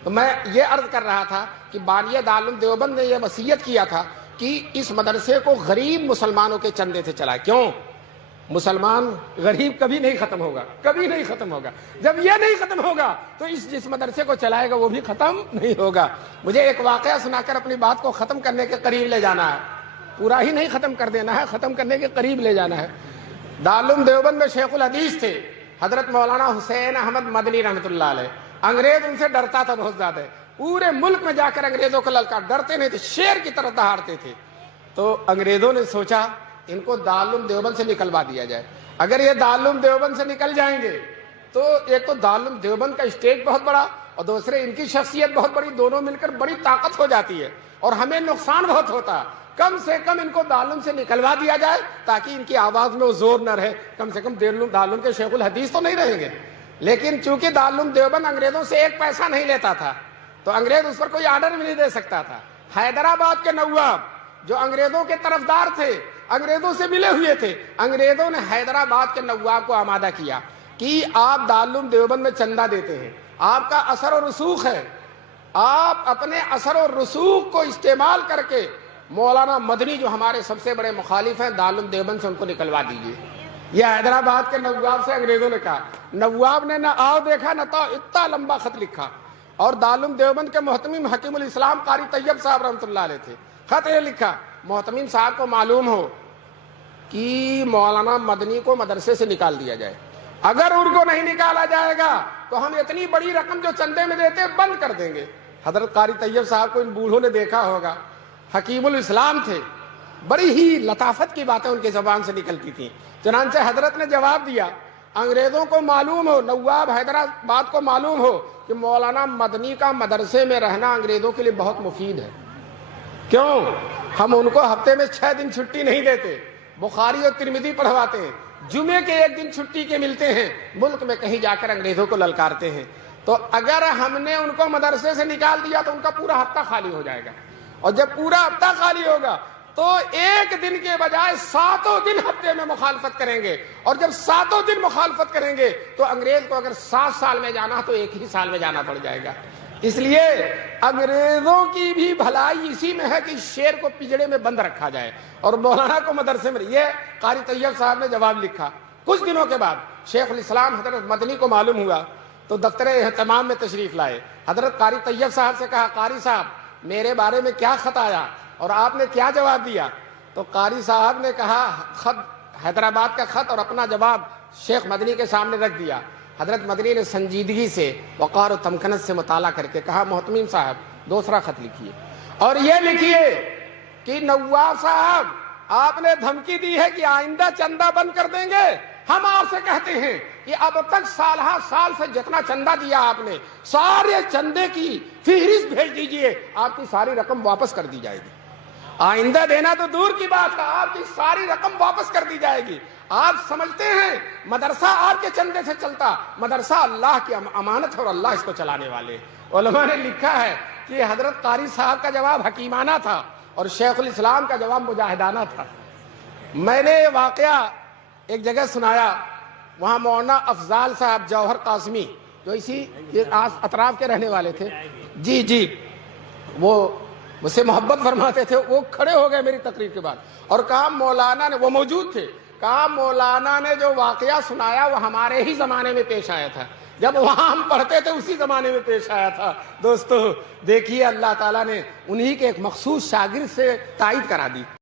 تو میں یہ عرض کر رہا تھا کہ بانی دارالعلوم دیوبند نے یہ وصیت کیا تھا کہ اس مدرسے کو غریب مسلمانوں کے چندے سے چلائے. کیوں؟ مسلمان غریب کبھی نہیں ختم ہوگا، کبھی نہیں ختم ہوگا. جب یہ نہیں ختم ہوگا تو جس مدرسے کو چلائے گا وہ بھی ختم نہیں ہوگا. مجھے ایک واقعہ سنا کر اپنی بات کو ختم کرنے کے قریب لے جانا ہے. پورا ہی نہیں ختم کر دینا ہے، ختم کرنے کے قریب لے جانا ہے. دارالعلوم دیوبند میں شیخ الحدیث تھے حضرت مولانا حسین احمد مدنی رحمۃ اللہ علیہ. انگریز ان سے ڈرتا تھا بہت زیادہ. پورے ملک میں جا کر انگریزوں کو للکار، ڈرتے نہیں تھے، شیر کی طرح دہاڑتے تھے. تو انگریزوں نے سوچا ان کو دارالعلوم دیوبند سے نکلوا دیا جائے. اگر یہ دارالعلوم دیوبند سے نکل جائیں گے تو ایک تو دارالعلوم دیوبند کا اسٹیج بہت بڑا اور دوسرے ان کی شخصیت بہت بڑی، دونوں مل کر بڑی طاقت ہو جاتی ہے اور ہمیں نقصان بہت ہوتا. کم سے کم ان کو دارالعلوم سے نکلوا دیا جائے تاکہ ان کی آواز میں وہ زور نہ رہے. کم سے کم دارالعلوم کے شیخ الحدیث تو نہیں رہیں گے. لیکن چونکہ دارالعلوم دیوبند انگریزوں سے ایک پیسہ نہیں لیتا تھا تو انگریز اس پر کوئی آرڈر بھی نہیں دے سکتا تھا. حیدرآباد کے نواب جو انگریزوں کے طرفدار تھے، انگریزوں سے ملے ہوئے تھے، انگریزوں نے حیدرآباد کے نواب کو آمادہ کیا کہ آپ دارالعلوم دیوبند میں چندہ دیتے ہیں، آپ کا اثر و رسوخ ہے، آپ اپنے اثر و رسوخ کو استعمال کر کے مولانا مدنی جو ہمارے سب سے بڑے مخالف ہیں دارالعلوم دیوبند سے ان کو نکلوا دیجیے. یہ حیدرآباد کے نواب سے انگریزوں نے کہا. نواب نے نہ آؤ دیکھا نہ تو اتنا لمبا خط لکھا اور دارالعلوم دیوبند کے محتمم حکیم الاسلام قاری طیب صاحب رحمۃ اللہ علیہ تھے. خط یہ لکھا، محتمم صاحب کو معلوم ہو کہ مولانا مدنی کو مدرسے سے نکال دیا جائے. اگر ان کو نہیں نکالا جائے گا تو ہم اتنی بڑی رقم جو چندے میں دیتے بند کر دیں گے. حضرت قاری طیب صاحب کو ان بوڑھوں نے دیکھا ہوگا، حکیم الاسلام تھے، بڑی ہی لطافت کی باتیں ان کی زبان سے نکلتی تھیں. چنانچہ حضرت نے جواب دیا، انگریزوں کو معلوم ہو، نواب حیدرآباد کو معلوم ہو کہ مولانا مدنی کا مدرسے میں رہنا انگریزوں کے لیے بہت مفید ہے. کیوں؟ ہم ان کو ہفتے میں 6 دن چھٹی نہیں دیتے، بخاری اور ترمذی پڑھواتے ہیں، جمعے کے 1 دن چھٹی کے ملتے ہیں، ملک میں کہیں جا کر انگریزوں کو للکارتے ہیں. تو اگر ہم نے ان کو مدرسے سے نکال دیا تو ان کا پورا ہفتہ خالی ہو جائے گا، اور جب پورا ہفتہ خالی ہوگا تو 1 دن کے بجائے 7 دن ہفتے میں مخالفت کریں گے. اور جب 7 دن مخالفت کریں گے تو انگریز کو اگر 7 سال میں جانا تو 1 ہی سال میں جانا پڑ جائے گا. اس لیے انگریزوں کی بھی بھلائی اسی میں ہے کہ شیر کو پنجڑے میں بند رکھا جائے اور مولانا کو مدرسے میں. یہ قاری طیب صاحب نے جواب لکھا. کچھ دنوں کے بعد شیخ الاسلام حضرت مدنی کو معلوم ہوا تو دفتر اہتمام میں تشریف لائے. حضرت قاری طیب صاحب سے کہا، قاری صاحب میرے بارے میں کیا خط آیا اور آپ نے کیا جواب دیا؟ تو قاری صاحب نے کہا، خط حیدرآباد کا خط اور اپنا جواب شیخ مدنی کے سامنے رکھ دیا. حضرت مدنی نے سنجیدگی سے، وقار و تمکنت سے مطالعہ کر کے کہا، محتمم صاحب دوسرا خط لکھیے اور یہ لکھیے کہ نواب صاحب آپ نے دھمکی دی ہے کہ آئندہ چندہ بند کر دیں گے. ہم آپ سے کہتے ہیں کہ اب تک سال سے جتنا چندہ دیا آپ نے، سارے چندے کی فہرست بھیج دیجئے، آپ کی ساری رقم واپس کر دی جائے گی. آئندہ دینا تو دور کی بات ہے، آپ کی ساری رقم واپس کر دی جائے گی. آپ سمجھتے ہیں مدرسہ آپ کے چندے سے چلتا؟ مدرسہ اللہ کی امانت ہے اور اللہ اس کو چلانے والے. علماء نے لکھا ہے کہ حضرت قاری صاحب کا جواب حکیمانہ تھا اور شیخ الاسلام کا جواب مجاہدانہ تھا. میں نے واقعہ ایک جگہ سنایا، وہاں مولانا افضال صاحب جوہر قاسمی جو اسی اطراف کے رہنے والے تھے، جی وہ مجھ سے محبت فرماتے تھے. وہ کھڑے ہو گئے میری تقریر کے بعد اور کہا مولانا نے، وہ موجود تھے، کہا مولانا نے جو واقعہ سنایا وہ ہمارے ہی زمانے میں پیش آیا تھا، جب وہاں ہم پڑھتے تھے اسی زمانے میں پیش آیا تھا. دوستو دیکھیے اللہ تعالیٰ نے انہی کے ایک مخصوص شاگرد سے تائید کرا دی.